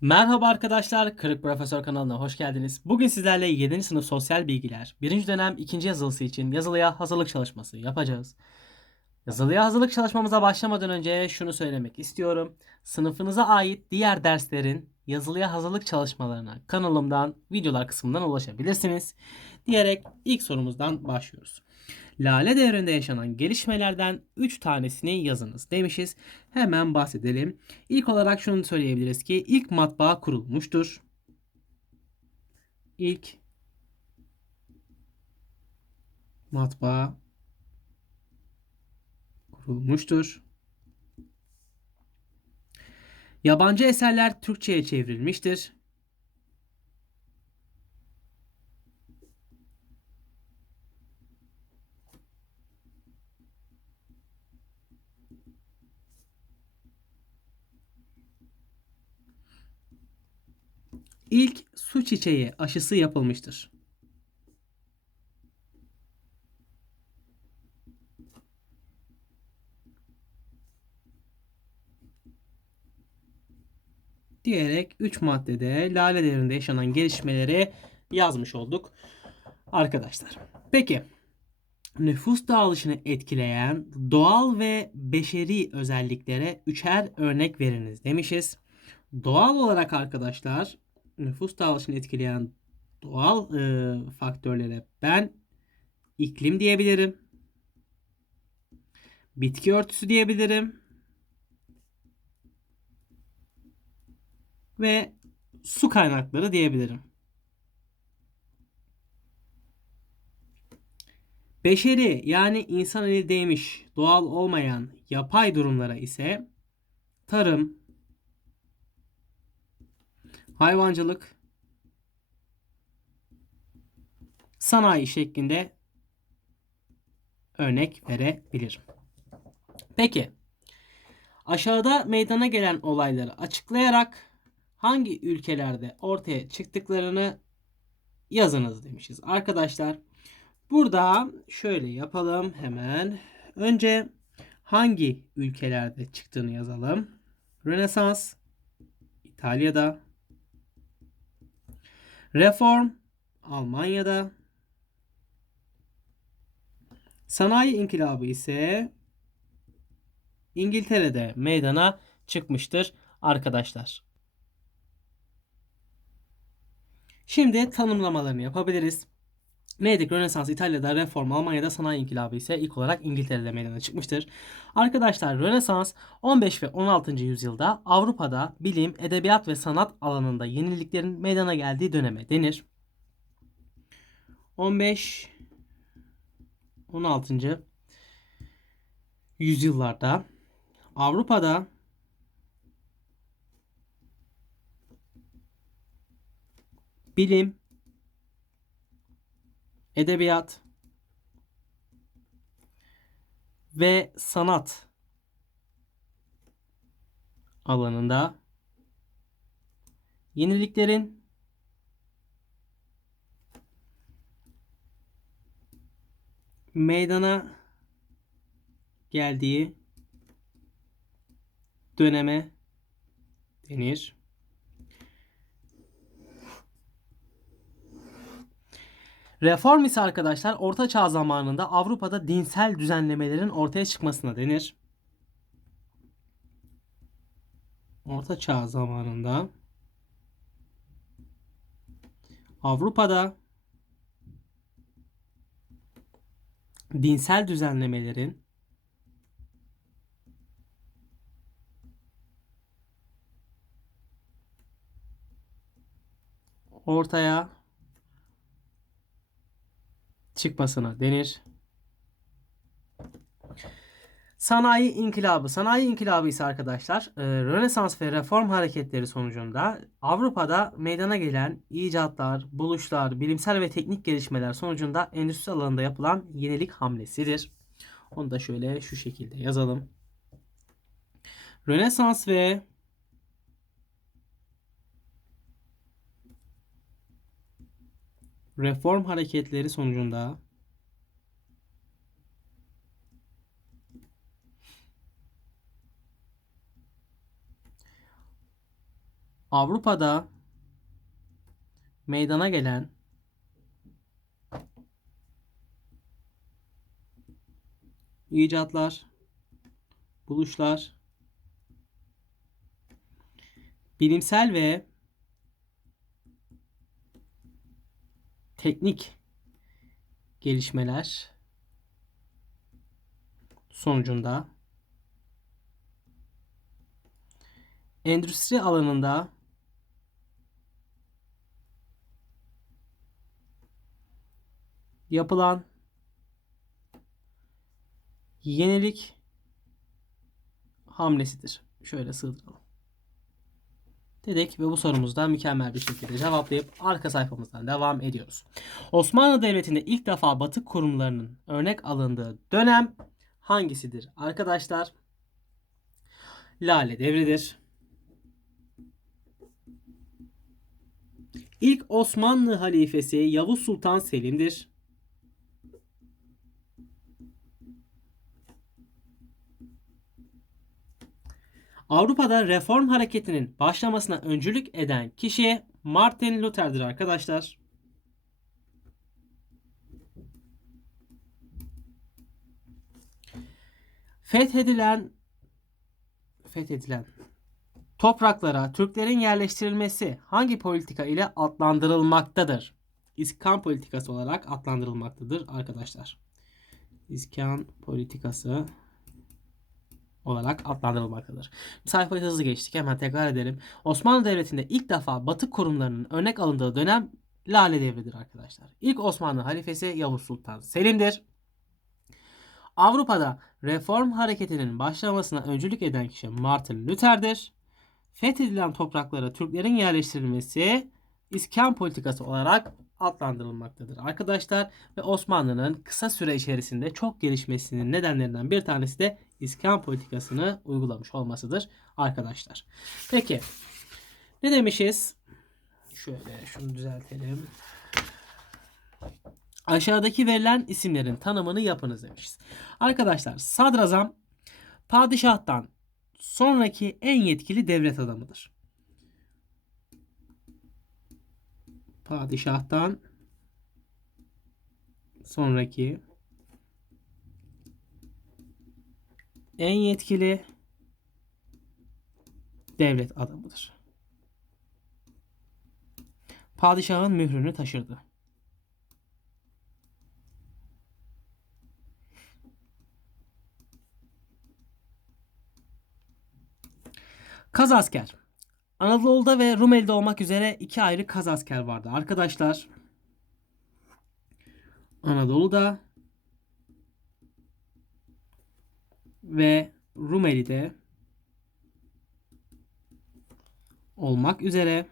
Merhaba arkadaşlar, Kırık Profesör kanalına hoş geldiniz. Bugün sizlerle 7. sınıf sosyal bilgiler 1. dönem 2. yazılısı için yazılıya hazırlık çalışması yapacağız. Yazılıya hazırlık çalışmamıza başlamadan önce şunu söylemek istiyorum. Sınıfınıza ait diğer derslerin yazılıya hazırlık çalışmalarına kanalımdan videolar kısmından ulaşabilirsiniz. Diyerek ilk sorumuzdan başlıyoruz. Lale devrinde yaşanan gelişmelerden 3 tanesini yazınız demişiz. Hemen bahsedelim. İlk olarak şunu söyleyebiliriz ki ilk matbaa kurulmuştur. İlk matbaa kurulmuştur. Yabancı eserler Türkçe'ye çevrilmiştir. İlk su çiçeği aşısı yapılmıştır. diyerek 3 maddede lale devrinde yaşanan gelişmeleri yazmış olduk arkadaşlar. Peki nüfus dağılışını etkileyen doğal ve beşeri özelliklere üçer örnek veriniz demişiz. Doğal olarak arkadaşlar nüfus dağılışını etkileyen doğal e, faktörlere ben iklim diyebilirim. Bitki örtüsü diyebilirim. Ve su kaynakları diyebilirim. Beşeri yani insan eli değmiş doğal olmayan yapay durumlara ise tarım, hayvancılık, sanayi şeklinde örnek verebilirim. Peki aşağıda meydana gelen olayları açıklayarak hangi ülkelerde ortaya çıktıklarını yazınız demişiz. Arkadaşlar burada şöyle yapalım hemen. Önce hangi ülkelerde çıktığını yazalım. Rönesans İtalya'da. Reform Almanya'da. Sanayi inkılabı ise İngiltere'de meydana çıkmıştır arkadaşlar. Şimdi tanımlamalarını yapabiliriz. Neydik? Rönesans İtalya'da, Reform Almanya'da, Sanayi İnkılabı ise ilk olarak İngiltere'de meydana çıkmıştır. Arkadaşlar Rönesans 15 ve 16. yüzyılda Avrupa'da bilim, edebiyat ve sanat alanında yeniliklerin meydana geldiği döneme denir. 15 16. yüzyıllarda Avrupa'da bilim, edebiyat ve sanat alanında yeniliklerin meydana geldiği döneme denir. Reform ise arkadaşlar Orta Çağ zamanında Avrupa'da dinsel düzenlemelerin ortaya çıkmasına denir. Orta Çağ zamanında Avrupa'da dinsel düzenlemelerin ortaya çıkmasına denir. Sanayi inkılabı. Sanayi inkılabı ise arkadaşlar e, Rönesans ve reform hareketleri sonucunda Avrupa'da meydana gelen icatlar, buluşlar, bilimsel ve teknik gelişmeler sonucunda endüstri alanında yapılan yenilik hamlesidir. Onu da şöyle şu şekilde yazalım. Rönesans ve reform hareketleri sonucunda Avrupa'da meydana gelen icatlar, buluşlar, bilimsel ve teknik gelişmeler sonucunda endüstri alanında yapılan yenilik hamlesidir. Şöyle sığdıralım. Dedik ve bu sorumuzda mükemmel bir şekilde cevaplayıp arka sayfamızdan devam ediyoruz. Osmanlı Devleti'nde ilk defa batık kurumlarının örnek alındığı dönem hangisidir? Arkadaşlar Lale devridir. İlk Osmanlı halifesi Yavuz Sultan Selim'dir. Avrupa'da reform hareketinin başlamasına öncülük eden kişi Martin Luther'dir arkadaşlar. Fethedilen fethedilen topraklara Türklerin yerleştirilmesi hangi politika ile adlandırılmaktadır? İskan politikası olarak adlandırılmaktadır arkadaşlar. İskan politikası olarak adlandırılmaktadır. Sayfayı hızlı geçtik. Hemen tekrar edelim. Osmanlı Devleti'nde ilk defa Batı kurumlarının örnek alındığı dönem Lale Devri'dir arkadaşlar. İlk Osmanlı halifesi Yavuz Sultan Selim'dir. Avrupa'da reform hareketinin başlamasına öncülük eden kişi Martin Luther'dir. Fethedilen topraklara Türklerin yerleştirilmesi İskan politikası olarak adlandırılmaktadır arkadaşlar ve Osmanlı'nın kısa süre içerisinde çok gelişmesinin nedenlerinden bir tanesi de iskan politikasını uygulamış olmasıdır arkadaşlar. Peki ne demişiz? Şöyle şunu düzeltelim. Aşağıdaki verilen isimlerin tanımını yapınız demişiz. Arkadaşlar sadrazam padişahtan sonraki en yetkili devlet adamıdır. Padişahtan sonraki en yetkili devlet adamıdır. Padişahın mührünü taşırdı. Kaz asker. Anadolu'da ve Rumeli'de olmak üzere iki ayrı kaz asker vardı. Arkadaşlar Anadolu'da ve Rumeli'de olmak üzere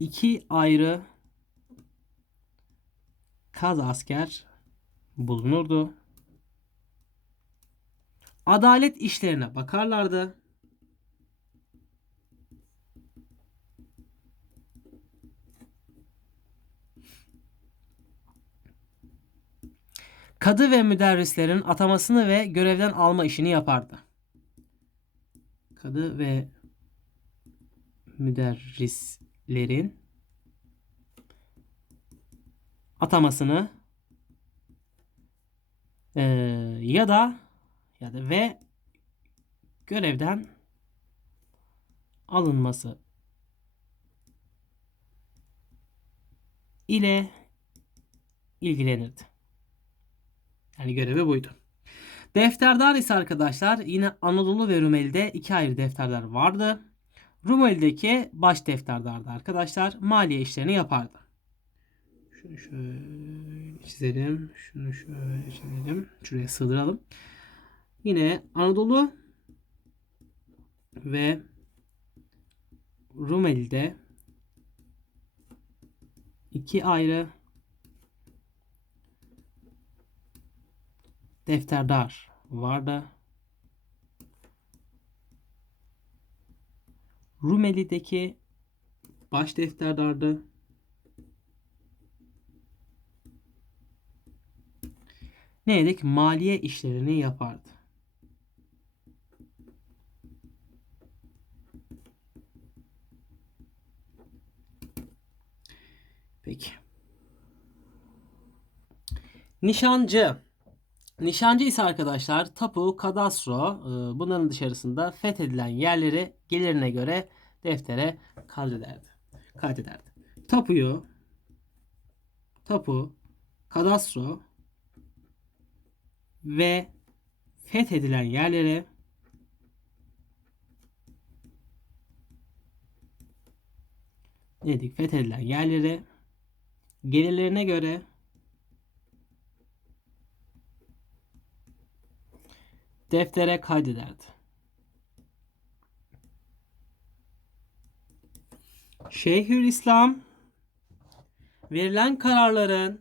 iki ayrı kaz asker bulunurdu. Adalet işlerine bakarlardı. Kadı ve müderrislerin atamasını ve görevden alma işini yapardı. Kadı ve müderrislerin atamasını e, ya da ya da ve görevden alınması ile ilgilenirdi. Yani görevi buydu. Defterdar ise arkadaşlar yine Anadolu ve Rumeli'de iki ayrı defterdar vardı. Rumeli'deki baş defterdardı arkadaşlar. Maliye işlerini yapardı. Şunu şöyle çizelim. Şunu şöyle çizelim. Şuraya sığdıralım. Yine Anadolu ve Rumeli'de iki ayrı defterdar vardı. Rumeli'deki baş defterdardı. Ne dedik? Maliye işlerini yapardı. Peki. Nişancı. Nişancı ise arkadaşlar tapu, kadastro e, bunların dışarısında fethedilen yerleri gelirine göre deftere kaydederdi. Kaydederdi. Tapuyu tapu, kadastro ve fethedilen yerleri ne dedik? Fethedilen yerleri gelirlerine göre deftere kaydederdi. Şeyhülislam verilen kararların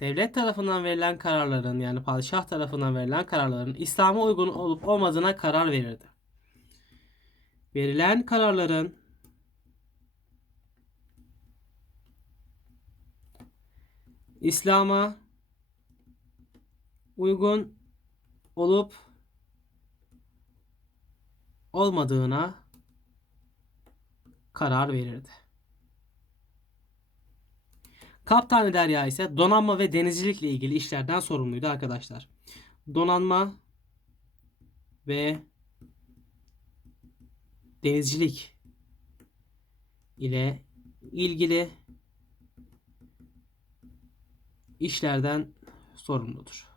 devlet tarafından verilen kararların yani padişah tarafından verilen kararların İslam'a uygun olup olmadığına karar verirdi. Verilen kararların İslam'a uygun olup olmadığına karar verirdi. Kaptanı Derya ise donanma ve denizcilikle ilgili işlerden sorumluydu arkadaşlar. Donanma ve denizcilik ile ilgili işlerden sorumludur.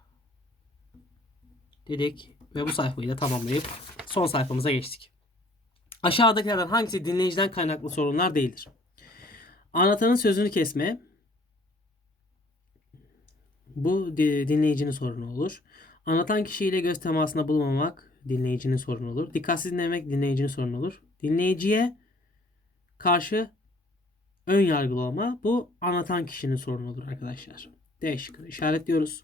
Dedik ve bu sayfayı da tamamlayıp son sayfamıza geçtik. Aşağıdakilerden hangisi dinleyiciden kaynaklı sorunlar değildir? Anlatanın sözünü kesme. Bu di- dinleyicinin sorunu olur. Anlatan kişiyle göz temasında bulunmamak dinleyicinin sorunu olur. Dikkatsiz dinlemek dinleyicinin sorunu olur. Dinleyiciye karşı ön yargılı olma bu anlatan kişinin sorunu olur arkadaşlar. D şıkkını işaretliyoruz.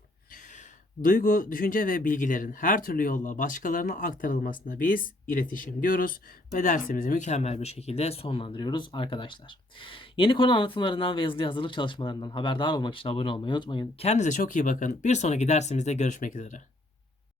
Duygu, düşünce ve bilgilerin her türlü yolla başkalarına aktarılmasına biz iletişim diyoruz ve dersimizi mükemmel bir şekilde sonlandırıyoruz arkadaşlar. Yeni konu anlatımlarından ve yazılı hazırlık çalışmalarından haberdar olmak için abone olmayı unutmayın. Kendinize çok iyi bakın. Bir sonraki dersimizde görüşmek üzere.